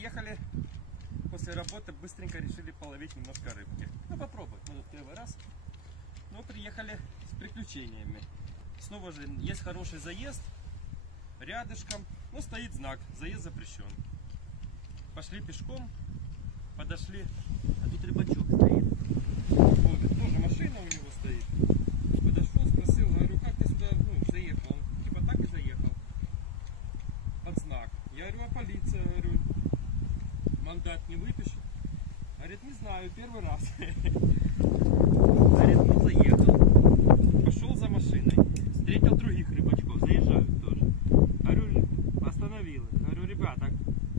Приехали после работы, быстренько решили половить немножко рыбки. Ну попробовать, мы тут первый раз. Но приехали с приключениями. Снова же есть хороший заезд рядышком, но стоит знак: заезд запрещен. Пошли пешком, подошли, а тут рыбачок стоит. Вот, тоже машина у него стоит. Подошел, спросил, говорю, как ты сюда заехал? Он типа так и заехал. Под знак. Я говорю, а полиция? Говорю, мандат не выпишет? Говорит, не знаю, первый раз. Говорит, ну заехал. Пошел за машиной. Встретил других рыбачков, заезжают тоже. Говорю, остановил их. Говорю, ребята,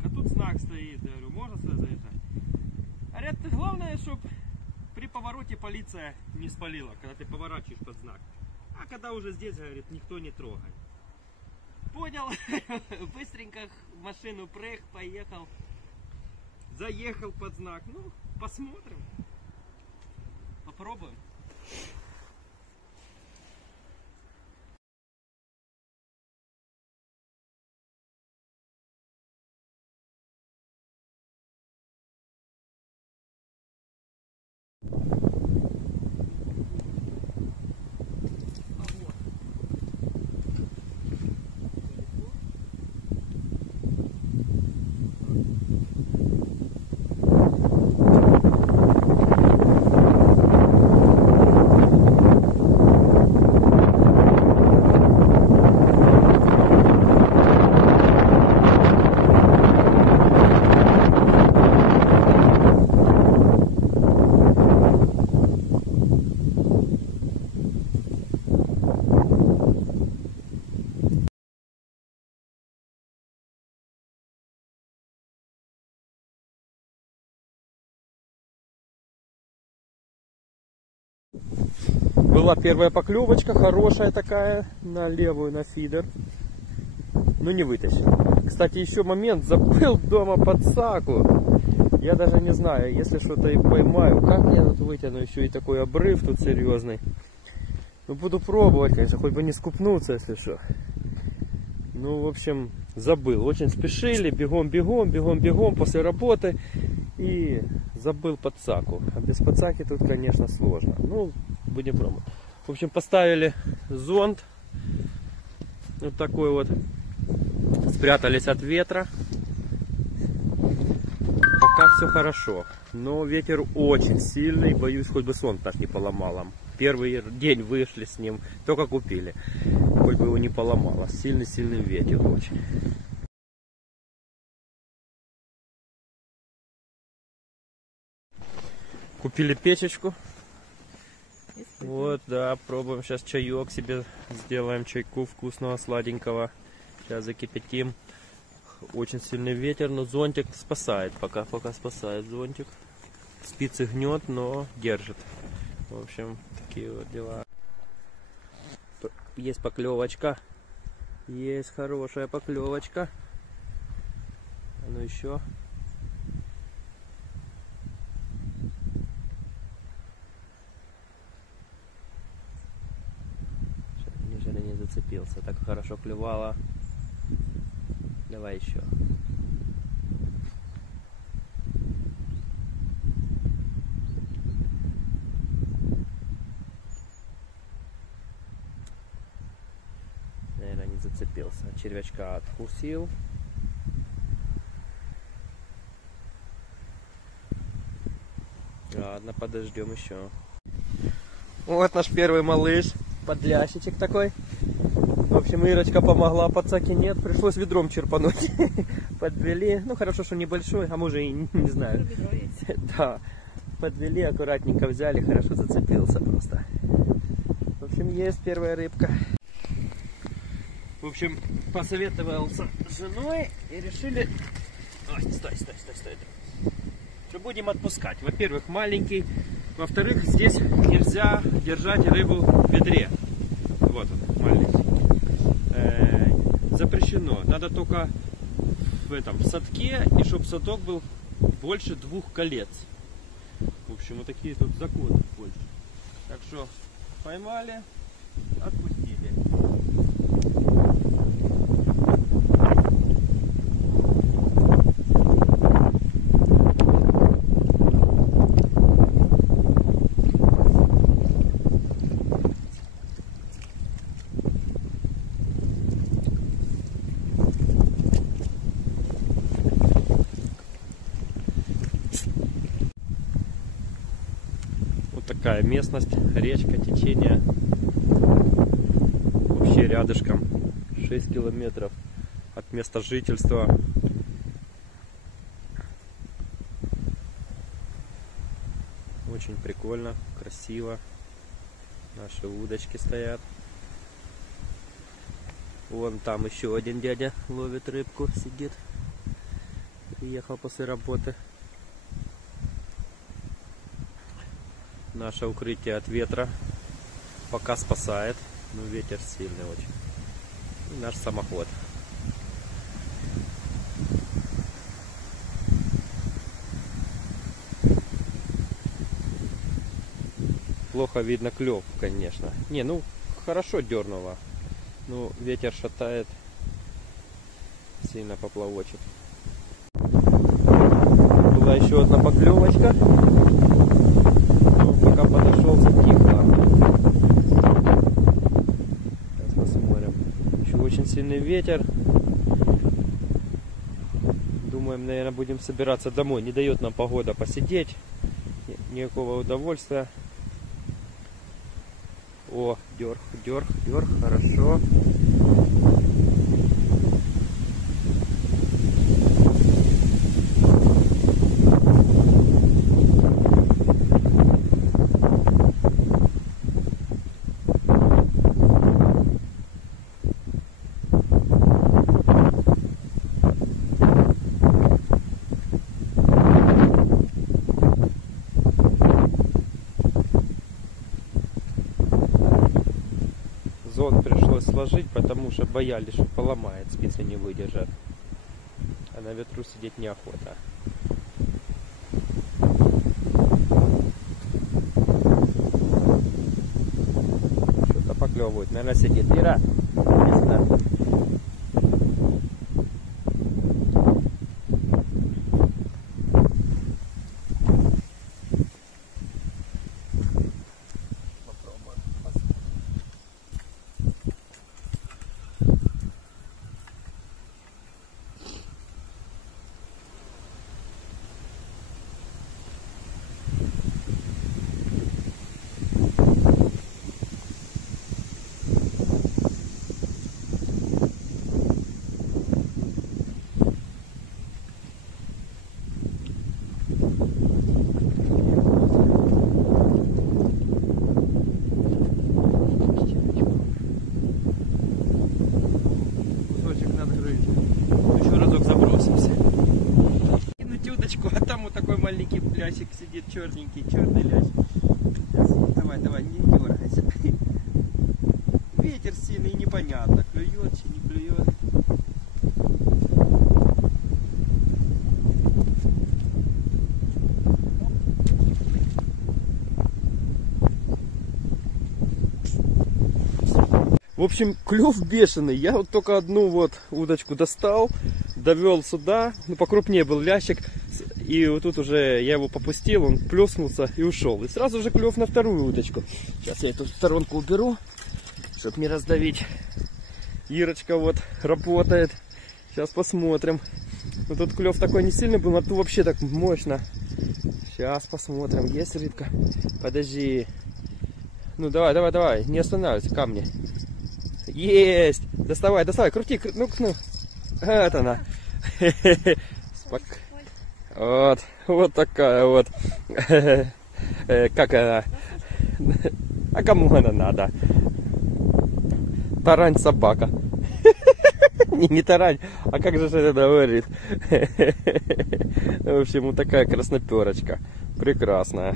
а тут знак стоит. Говорю, можно сюда заезжать? Говорят, главное, чтобы при повороте полиция не спалила, когда ты поворачиваешь под знак. А когда уже здесь, говорит, никто не трогает. Понял? Быстренько в машину прыг, поехал. Заехал под знак. Ну, посмотрим. Попробуем. Была первая поклевочка, хорошая такая, на левую, на фидер. Но не вытащил. Кстати, еще момент, забыл дома подсаку. Я даже не знаю, если что-то и поймаю, как я тут вытяну, еще и такой обрыв тут серьезный. Ну, буду пробовать, конечно, хоть бы не скупнуться, если что. Ну, в общем, забыл. Очень спешили, бегом после работы. И забыл подсаку. А без подсаки тут, конечно, сложно. Ну, будем пробовать. В общем, поставили зонт. Вот такой вот. Спрятались от ветра. Пока все хорошо. Но ветер очень сильный. Боюсь, хоть бы зонт так не поломало. Первый день вышли с ним. Только купили. Хоть бы его не поломало. Сильный ветер очень. Купили печечку. Вот, да, пробуем сейчас чаек себе. Сделаем чайку вкусного, сладенького. Сейчас закипятим. Очень сильный ветер, но зонтик спасает. Пока спасает зонтик. Спицы гнет, но держит. В общем, такие вот дела. Есть поклевочка. Есть хорошая поклевочка. Ну еще. Не зацепился, так хорошо клевала. Давай еще. Наверное, не зацепился. Червячка откусил. Ладно, подождем еще. Вот наш первый малыш. Подлящичек такой. В общем, Ирочка помогла, подсаки нет. Пришлось ведром черпануть. Подвели. Ну, хорошо, что небольшой, а может и не знаю. Да. Подвели, аккуратненько взяли, хорошо зацепился просто. В общем, есть первая рыбка. В общем, посоветовался с женой и решили... Ой, стой. Что будем отпускать. Во-первых, маленький. Во-вторых, здесь нельзя держать рыбу в ведре. Вот он, маленький. Запрещено. Надо только в садке, и чтобы садок был больше 2 колец. В общем, вот такие тут законы в Польше. Так что поймали, отпустили. такая местность, речка, течение. Вообще рядышком. 6 километров от места жительства. Очень прикольно, красиво. Наши удочки стоят. Вон там еще один дядя ловит рыбку, сидит. Приехал после работы. Наше укрытие от ветра пока спасает, но ветер сильный очень. И наш самоход. Плохо видно клев, конечно. Не, ну хорошо дернуло. Ну, ветер шатает, сильно поплавочит. Была еще одна поклевочка. Но пока подошел, затихло. Сейчас посмотрим. Еще очень сильный ветер. Думаем, наверное, будем собираться домой. Не дает нам погода посидеть. Никакого удовольствия. О, дерг, хорошо. Зон пришлось сложить, потому что боялись, что поломает, спицы не выдержат. А на ветру сидеть неохота. Что-то поклевывает, наверное, сидит. Ира, иди сюда. А там вот такой маленький лящик сидит, черненький, черный лящ. Давай, не дергайся. Ветер сильный, непонятно, клюет, не клюет. В общем, клев бешеный. Я вот только одну вот удочку достал, довел сюда. Ну, покрупнее был лящик. И вот тут уже я его попустил, он плеснулся и ушел. И сразу же клев на вторую удочку. Сейчас я эту сторонку уберу, чтобы не раздавить. Ирочка вот работает. Сейчас посмотрим. Вот тут клев такой не сильный был, а тут вообще так мощно. Сейчас посмотрим, есть рыбка. Подожди. Ну давай, не останавливайся, камни. Есть! Доставай, крути, ну. Вот она. Вот такая вот. Как она? А кому она надо? Тарань собака. Не тарань, а как же это говорит? В общем, вот такая красноперочка. Прекрасная.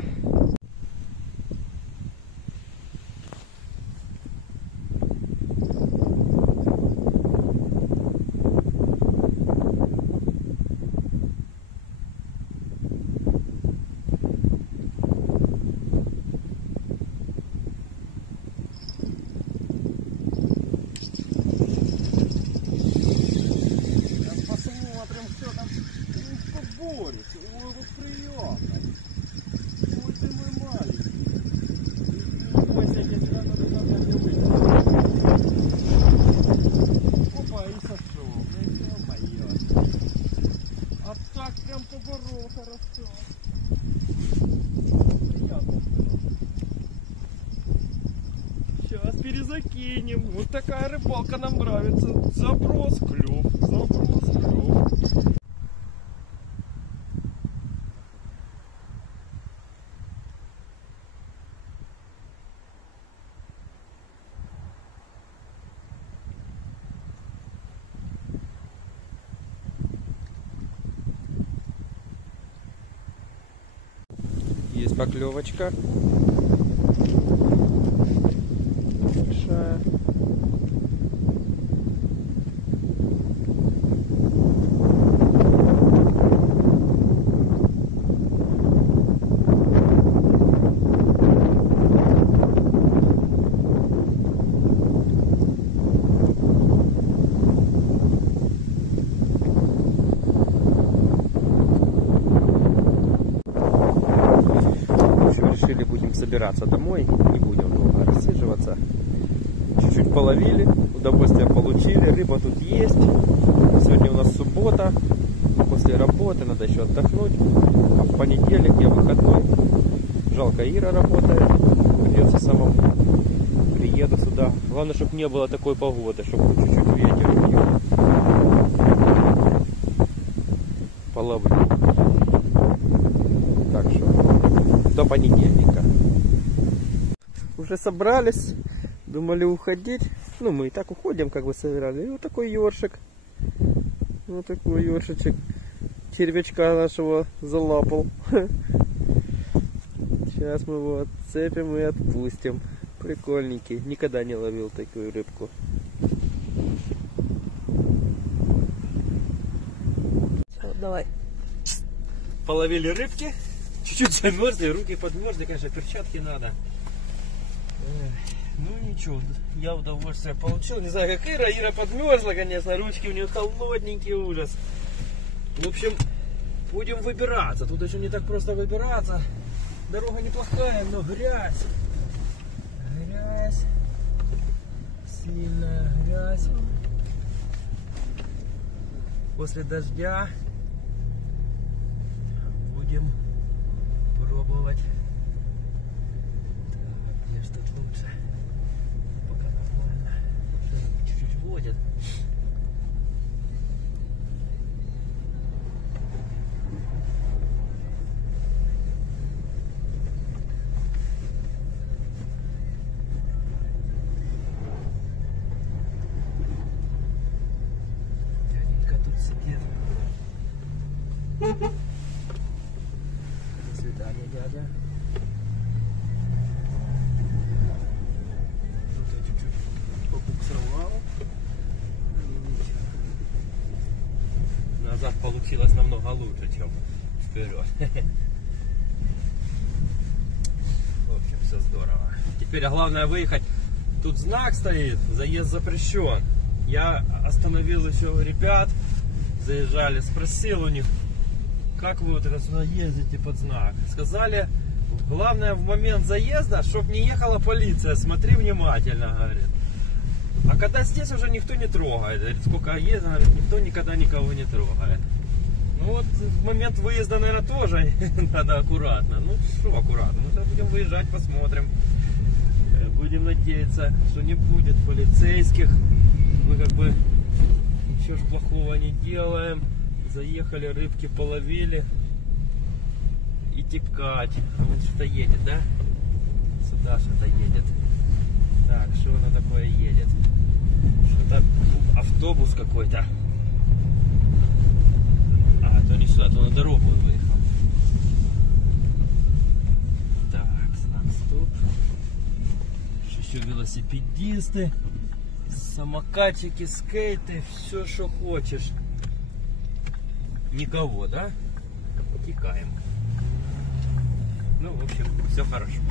Прям поборол хорошо. Приятно. закинем. Вот такая рыбалка нам нравится. Заброс, клев, заброс, клев. Есть поклевочка. Большая. Собираться домой, не будем долго рассиживаться. Чуть-чуть половили, удовольствие получили, рыба тут есть. Сегодня у нас суббота, после работы надо еще отдохнуть. А в понедельник я выходной. Жалко, Ира работает, придется самому. Приеду сюда. Главное, чтобы не было такой погоды, чтобы чуть-чуть ветер. Половлю. Так что до понедельника. Уже собрались, думали уходить. Ну, мы и так уходим, как бы собирали. И вот такой ёршик. Вот такой ёршичек. Червячка нашего залапал. Сейчас мы его отцепим и отпустим. Прикольненький. Никогда не ловил такую рыбку. Вот, давай. Половили рыбки. Чуть-чуть замерзли, руки подмерзли, конечно, перчатки надо. Ну ничего, я удовольствие получил. Не знаю, как Ира. Ира подмерзла, конечно, ручки у нее холодненькие, ужас. В общем, будем выбираться. Тут еще не так просто выбираться. Дорога неплохая, но грязь. Грязь. Сильная грязь. После дождя будем пробовать. Так, где ж тут лучше? Пока нормально. Чуть-чуть водят. Дяденька тут сидит. До свидания, дядя. Тут я чуть-чуть побуксовал. Назад получилось намного лучше, чем вперед. В общем, все здорово. Теперь главное выехать. Тут знак стоит, заезд запрещен. Я остановил еще ребят, заезжали, спросил у них, как вы вот это сюда ездите под знак. Сказали, главное в момент заезда, чтобы не ехала полиция, смотри внимательно, говорит. А когда здесь уже никто не трогает, говорит, сколько ездил, говорит, никто никогда никого не трогает. Ну вот в момент выезда, наверное, тоже надо аккуратно. Ну что аккуратно, ну тогда будем выезжать, посмотрим. Будем надеяться, что не будет полицейских. Мы как бы ничего ж плохого не делаем. Заехали, рыбки половили. И текать. Вот что-то едет, да? Сюда что-то едет. Так, что оно такое едет? Что-то автобус какой-то. А, то не сюда, то на дорогу он выехал. Так, знак стоп. Еще велосипедисты, самокатчики, скейты, все, что хочешь. Никого, да? Текаем. Ну, в общем, все хорошо.